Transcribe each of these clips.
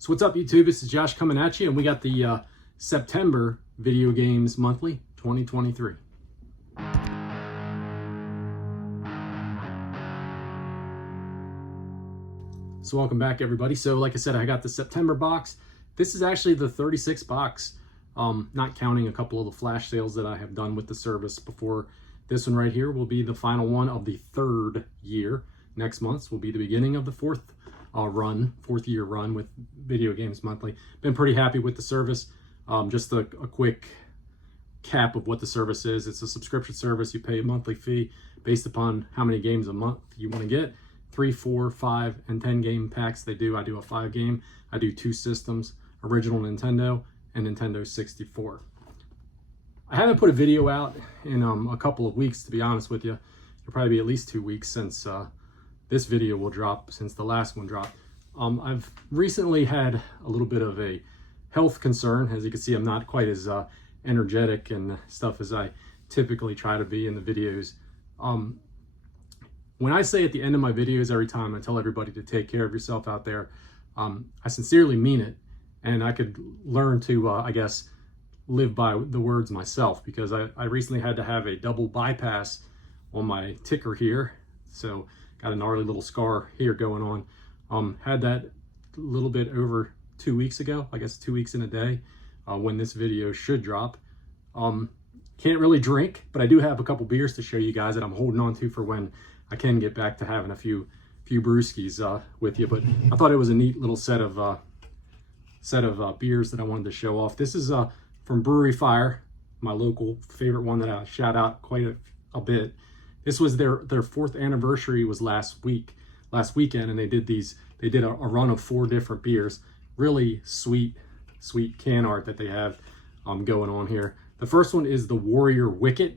So what's up, YouTube? This is Josh coming at you, and we got the September Video Games Monthly 2023. So welcome back, everybody. So like I said, I got the September box. This is actually the 36th box, not counting a couple of the flash sales that I have done with the service before. This one right here will be the final one of the third year. Next month will be the beginning of the fourth year run with Video Games Monthly. Been pretty happy with the service. Just a quick cap of what the service is. It's a subscription service. You pay a monthly fee based upon how many games a month you want to get. 3, 4, 5, and 10 game packs they do. I do a 5 game. I do 2 systems, original Nintendo and Nintendo 64. I haven't put a video out in a couple of weeks, to be honest with you. It'll probably be at least 2 weeks since this video will drop, since the last one dropped. I've recently had a little bit of a health concern. As you can see, I'm not quite as energetic and stuff as I typically try to be in the videos. When I say at the end of my videos, every time I tell everybody to take care of yourself out there, I sincerely mean it. And I could learn to, I guess, live by the words myself, because I recently had to have a double bypass on my ticker here. So got a gnarly little scar here going on. Had that a little bit over 2 weeks ago, I guess 2 weeks in a day, when this video should drop. Can't really drink, but I do have a couple beers to show you guys that I'm holding on to for when I can get back to having a few brewskis with you. But I thought it was a neat little set of beers that I wanted to show off. This is from Brewery Fire, my local favorite one that I shout out quite a bit. This was their 4th anniversary was last weekend, and they did a run of 4 different beers. Really sweet can art that they have going on here. The first one is the Warrior Wicket.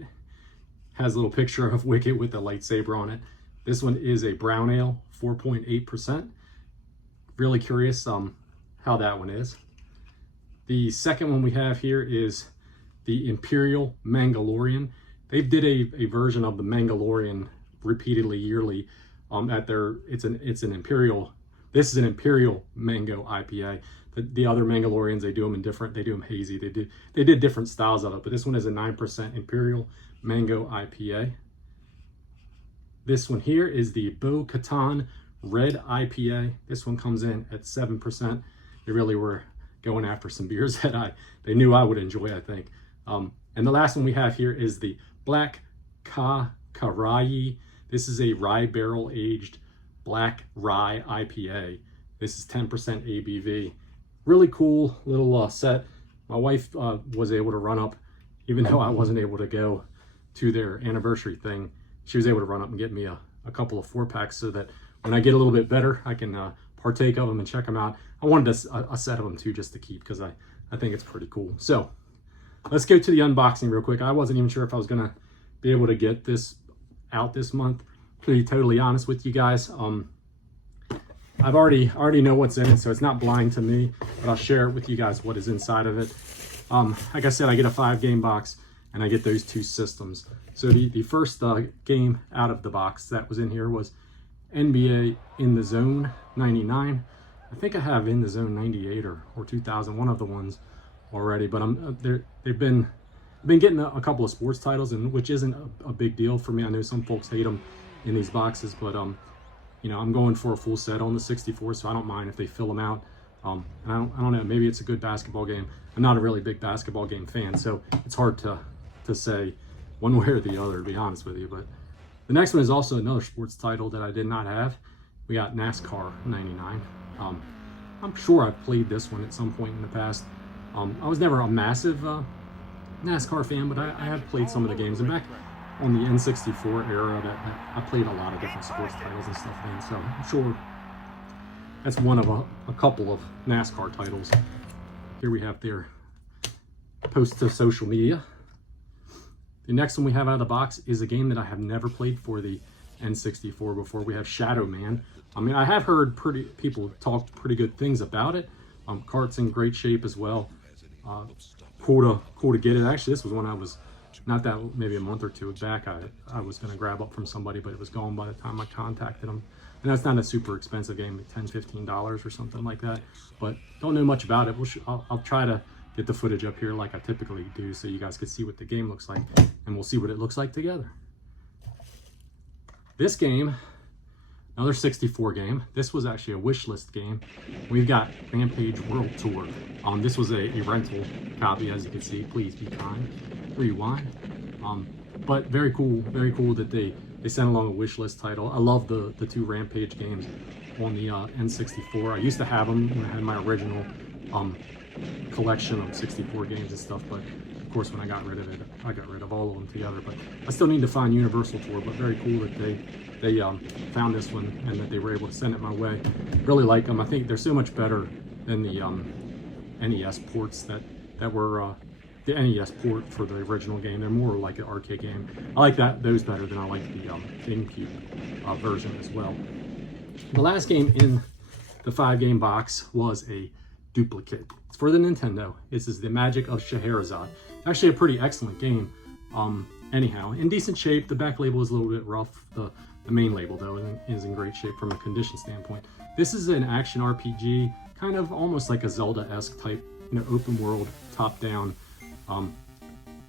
Has a little picture of Wicket with a lightsaber on it. This one is a brown ale, 4.8%. Really curious how that one is. The second one we have here is the Imperial Mangalorean. They did a version of the Mangalorean repeatedly yearly at their, it's an Imperial, this is an Imperial Mango IPA. The other Mangaloreans, they do them in different, they do them hazy. They did different styles of it, but this one is a 9% Imperial Mango IPA. This one here is the Bo-Katan Red IPA. This one comes in at 7%. They really were going after some beers that they knew I would enjoy, I think. And the last one we have here is the Black Ka-Karayi. This is a rye barrel aged black rye IPA. This is 10% ABV. Really cool little set. My wife was able to run up, even though I wasn't able to go to their anniversary thing. She was able to run up and get me a couple of 4-packs so that when I get a little bit better, I can partake of them and check them out. I wanted a set of them too, just to keep, because I think it's pretty cool. So let's go to the unboxing real quick. I wasn't even sure if I was gonna be able to get this out this month, to be totally honest with you guys. I've already know what's in it, so it's not blind to me, but I'll share it with you guys what is inside of it. Like I said, I get a 5-game box and I get those 2 systems. So the first game out of the box that was in here was NBA In the Zone 99. I think I have In the Zone 98 or 2000, one of the ones already, but they've been getting a couple of sports titles, and which isn't a big deal for me. I know some folks hate them in these boxes, but you know, I'm going for a full set on the 64, so I don't mind if they fill them out. And I don't know, maybe it's a good basketball game. I'm not a really big basketball game fan, so it's hard to say one way or the other, to be honest with you. But the next one is also another sports title that I did not have. We got NASCAR 99. I'm sure I've played this one at some point in the past. I was never a massive NASCAR fan, but I have played some of the games. And back on the N64 era, that I played a lot of different sports titles and stuff then, so I'm sure that's one of a couple of NASCAR titles. Here we have their post to social media. The next one we have out of the box is a game that I have never played for the N64 before. We have Shadow Man. I mean, I have heard people talk pretty good things about it. Cart's in great shape as well. Cool to get it. Actually, this was one I was not that, maybe a month or 2 back, I was going to grab up from somebody, but it was gone by the time I contacted them. And that's not a super expensive game, like $10-15 or something like that. But don't know much about it. I'll try to get the footage up here like I typically do so you guys can see what the game looks like, and we'll see what it looks like together. This game, another 64 game. This was actually a wish list game. We've got Rampage World Tour. This was a rental copy, as you can see. Please be kind. Rewind. But very cool that they sent along a wish list title. I love the two Rampage games on the N64. I used to have them when I had my original collection of 64 games and stuff, but of course when I got rid of it, I got rid of all of them together. But I still need to find Universal Tour, but very cool that they found this one and that they were able to send it my way. Really like them. I think they're so much better than the NES ports that were the NES port for the original game. They're more like an arcade game. I like those better than I like the GameCube version as well. The last game in the 5-game box was a duplicate. It's for the Nintendo. This is The Magic of Scheherazade. Actually a pretty excellent game. Anyhow, in decent shape. The back label is a little bit rough. The main label though is in great shape from a condition standpoint. This is an action RPG, kind of almost like a Zelda-esque type, open world, top down,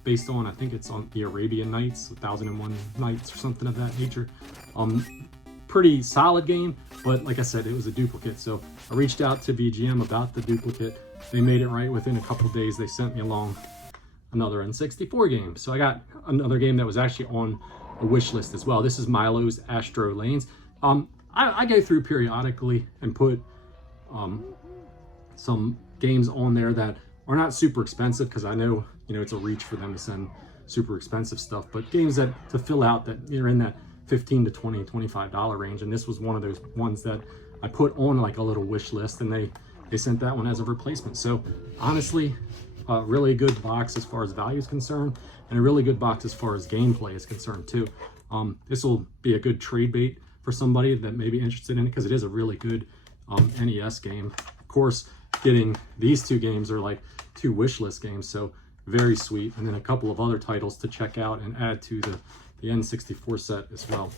based on, I think it's on the Arabian Nights, 1001 Nights or something of that nature. Pretty solid game, but like I said, it was a duplicate. So I reached out to VGM about the duplicate. They made it right within a couple days. They sent me along another N64 game. So I got another game that was actually on a wish list as well. This is Milo's Astro Lanes. I go through periodically and put some games on there that are not super expensive, because I know it's a reach for them to send super expensive stuff, but games that to fill out that you're in that $15 to $20, $25 range. And this was one of those ones that I put on like a little wish list, and they sent that one as a replacement. So honestly, a really good box as far as value is concerned, and a really good box as far as gameplay is concerned too. This will be a good trade bait for somebody that may be interested in it, because it is a really good NES game. Of course, getting these two games are like two wish list games, so very sweet. And then a couple of other titles to check out and add to the N64 set as well.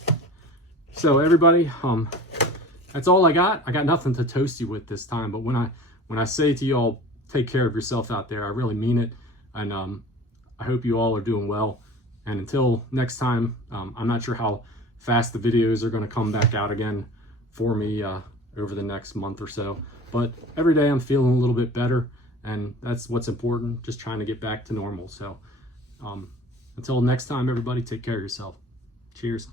So everybody, that's all I got. I got nothing to toast you with this time, but when I say to you all, take care of yourself out there, I really mean it. And I hope you all are doing well. And until next time, I'm not sure how fast the videos are going to come back out again for me over the next month or so. But every day I'm feeling a little bit better, and that's what's important, just trying to get back to normal. So until next time, everybody, take care of yourself. Cheers.